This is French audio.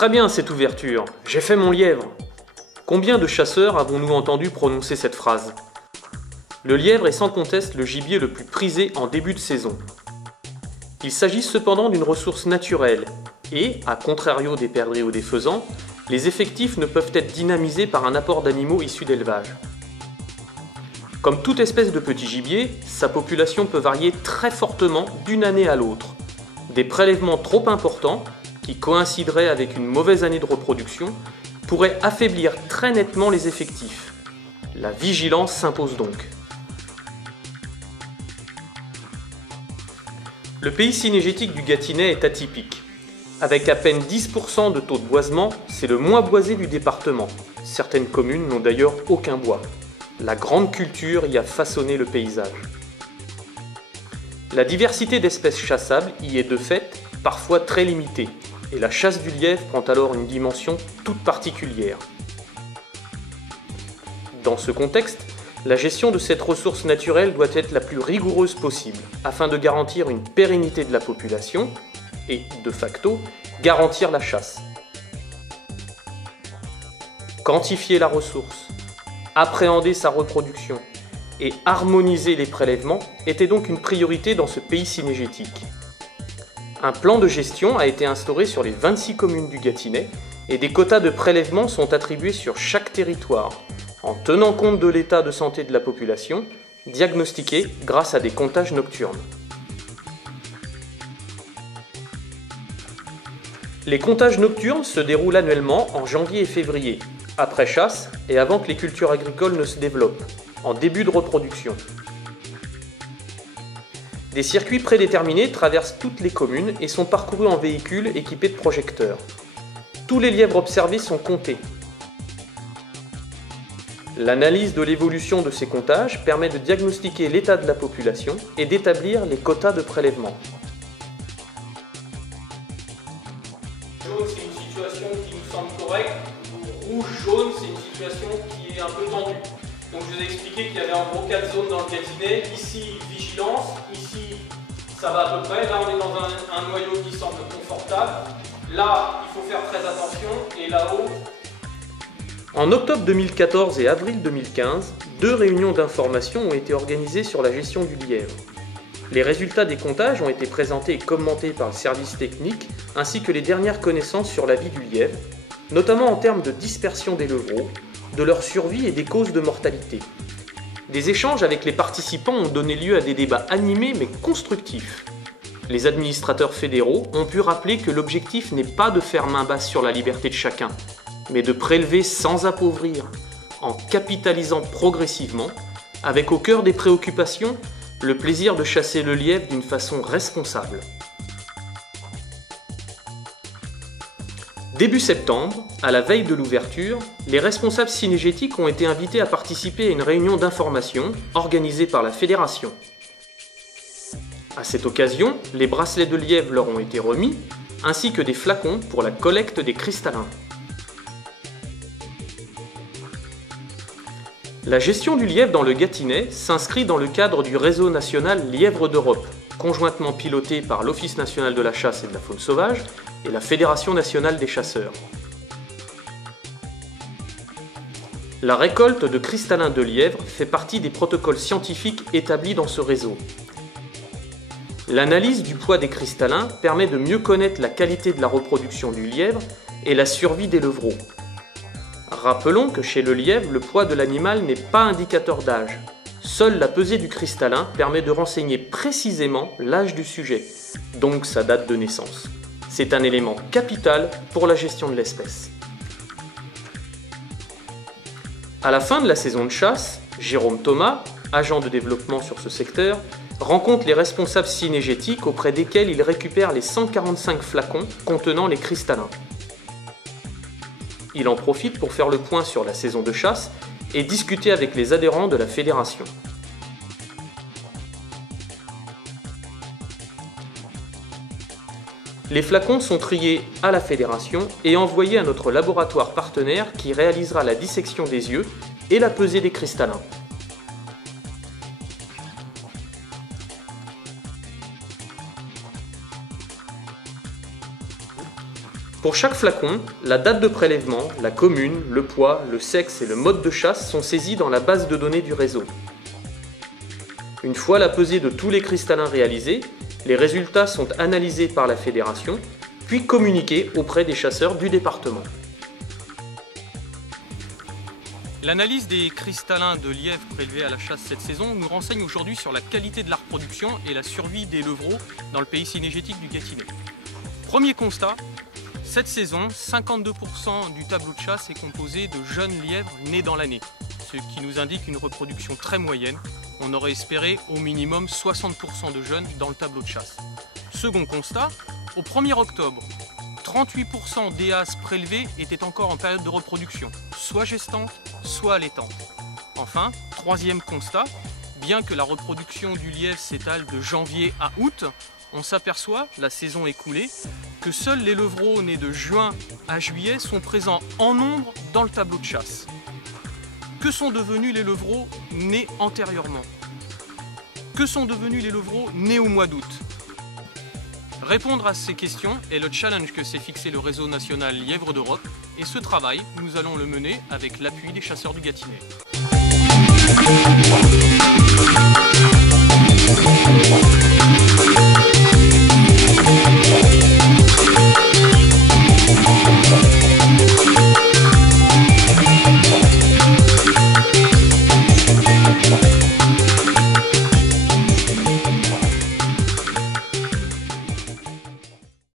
Très bien cette ouverture, j'ai fait mon lièvre. Combien de chasseurs avons-nous entendu prononcer cette phrase? Le lièvre est sans conteste le gibier le plus prisé en début de saison. Il s'agit cependant d'une ressource naturelle et, à contrario des perdrix ou des faisans, les effectifs ne peuvent être dynamisés par un apport d'animaux issus d'élevage. Comme toute espèce de petit gibier, sa population peut varier très fortement d'une année à l'autre. Des prélèvements trop importants, qui coïncideraient avec une mauvaise année de reproduction, pourraient affaiblir très nettement les effectifs. La vigilance s'impose donc. Le pays cynégétique du Gâtinais est atypique. Avec à peine 10% de taux de boisement, c'est le moins boisé du département. Certaines communes n'ont d'ailleurs aucun bois. La grande culture y a façonné le paysage. La diversité d'espèces chassables y est de fait parfois très limitée, et la chasse du lièvre prend alors une dimension toute particulière. Dans ce contexte, la gestion de cette ressource naturelle doit être la plus rigoureuse possible, afin de garantir une pérennité de la population et, de facto, garantir la chasse. Quantifier la ressource, appréhender sa reproduction et harmoniser les prélèvements était donc une priorité dans ce pays cynégétique. Un plan de gestion a été instauré sur les 26 communes du Gâtinais et des quotas de prélèvement sont attribués sur chaque territoire, en tenant compte de l'état de santé de la population, diagnostiquée grâce à des comptages nocturnes. Les comptages nocturnes se déroulent annuellement en janvier et février, après chasse et avant que les cultures agricoles ne se développent, en début de reproduction. Des circuits prédéterminés traversent toutes les communes et sont parcourus en véhicules équipés de projecteurs. Tous les lièvres observés sont comptés. L'analyse de l'évolution de ces comptages permet de diagnostiquer l'état de la population et d'établir les quotas de prélèvement. Jaune, c'est une situation qui nous semble correcte. Rouge-jaune, c'est une situation qui est un peu tendue. Donc je vous ai expliqué qu'il y avait en gros 4 zones dans le Gâtinais. Ici, vigilance. Ici, ça va à peu près. Là, on est dans un noyau qui semble confortable. Là, il faut faire très attention. Et là-haut... En octobre 2014 et avril 2015, 2 réunions d'information ont été organisées sur la gestion du lièvre. Les résultats des comptages ont été présentés et commentés par le service technique, ainsi que les dernières connaissances sur la vie du lièvre, notamment en termes de dispersion des levreaux, de leur survie et des causes de mortalité. Des échanges avec les participants ont donné lieu à des débats animés mais constructifs. Les administrateurs fédéraux ont pu rappeler que l'objectif n'est pas de faire main basse sur la liberté de chacun, mais de prélever sans appauvrir, en capitalisant progressivement, avec au cœur des préoccupations, le plaisir de chasser le lièvre d'une façon responsable. Début septembre, à la veille de l'ouverture, les responsables cynégétiques ont été invités à participer à une réunion d'information organisée par la fédération. À cette occasion, les bracelets de lièvre leur ont été remis, ainsi que des flacons pour la collecte des cristallins. La gestion du lièvre dans le Gâtinais s'inscrit dans le cadre du réseau national Lièvre d'Europe, conjointement piloté par l'Office national de la chasse et de la faune sauvage et la Fédération nationale des chasseurs. La récolte de cristallins de lièvre fait partie des protocoles scientifiques établis dans ce réseau. L'analyse du poids des cristallins permet de mieux connaître la qualité de la reproduction du lièvre et la survie des levreaux. Rappelons que chez le lièvre, le poids de l'animal n'est pas indicateur d'âge. Seule la pesée du cristallin permet de renseigner précisément l'âge du sujet, donc sa date de naissance. C'est un élément capital pour la gestion de l'espèce. À la fin de la saison de chasse, Jérôme Thomas, agent de développement sur ce secteur, rencontre les responsables cynégétiques auprès desquels il récupère les 145 flacons contenant les cristallins. Il en profite pour faire le point sur la saison de chasse et discuter avec les adhérents de la fédération. Les flacons sont triés à la fédération et envoyés à notre laboratoire partenaire qui réalisera la dissection des yeux et la pesée des cristallins. Pour chaque flacon, la date de prélèvement, la commune, le poids, le sexe et le mode de chasse sont saisis dans la base de données du réseau. Une fois la pesée de tous les cristallins réalisée, les résultats sont analysés par la fédération, puis communiqués auprès des chasseurs du département. L'analyse des cristallins de lièvre prélevés à la chasse cette saison nous renseigne aujourd'hui sur la qualité de la reproduction et la survie des levreaux dans le pays cynégétique du Gâtinais. Premier constat, cette saison, 52% du tableau de chasse est composé de jeunes lièvres nés dans l'année, ce qui nous indique une reproduction très moyenne. On aurait espéré au minimum 60% de jeunes dans le tableau de chasse. Second constat, au 1er octobre, 38% des as prélevés étaient encore en période de reproduction, soit gestantes, soit allaitantes. Enfin, troisième constat, bien que la reproduction du lièvre s'étale de janvier à août, on s'aperçoit, la saison écoulée, que seuls les levreaux nés de juin à juillet sont présents en nombre dans le tableau de chasse. Que sont devenus les levreaux nés antérieurement? Que sont devenus les levreaux nés au mois d'août? Répondre à ces questions est le challenge que s'est fixé le réseau national Lièvre d'Europe, et ce travail, nous allons le mener avec l'appui des chasseurs du Gâtinais.